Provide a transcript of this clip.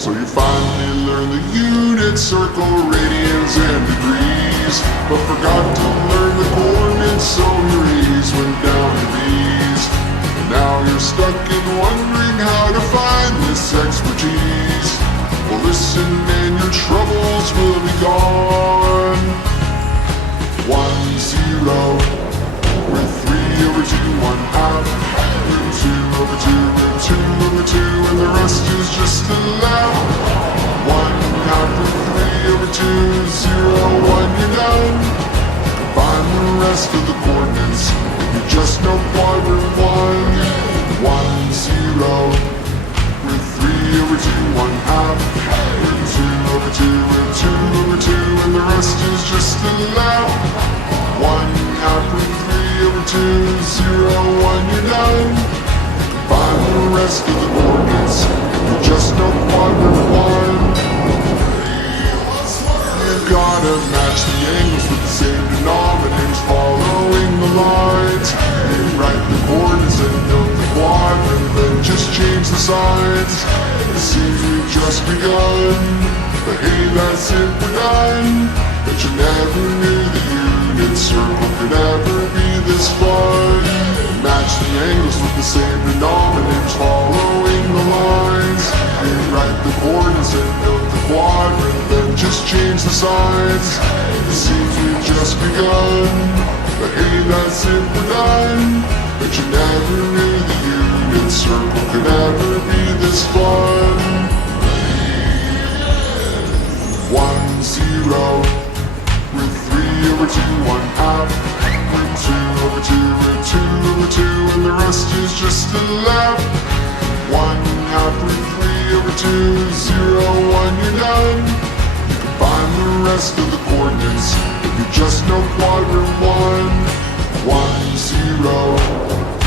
So you finally learn the unit circle, radians and degrees, but forgot to learn the coordinates, so your A's went down to B's. And now you're stuck in wondering how to find this expertise. Well, listen and your troubles will be gone. 1, 0, with 3 over 2, 1 half, root 2 over 2, root 2 over 2, and the rest is just a left. 1 half root 3 over 2, 0, 1, you're done. Find the rest of the coordinates, you just know quadrant 1. 1, 0, with 3 over 2, 1 half, root 2 over 2, root 2 over 2, and the rest is just a left. 1 half root 3 over 2, 0, 1, you're done. Find the rest of the coordinates, you just know quadrant 1. You gotta match the angles with the same denominators, following the lines. You write the coordinates and note the quadrant, then just change the signs. It seems we've just begun, but hey, that's it, we're done. But you never knew the unit circle could ever be this fun. Match the angles with the same denominators, following the lines. You write the coordinates and note the quadrant, then just change the signs. It seems we've just begun, but hey, that's it, we're done. But you never knew the unit circle could ever be this fun. 1, 0, with 3 over 2, 1 half, root 2 over 2, root 2 over 2, and the rest is just a left. 1 half root 3 over 2, 0, 1, you're done. Find the rest of the coordinates, if you just know quadrant 1. 1, 0,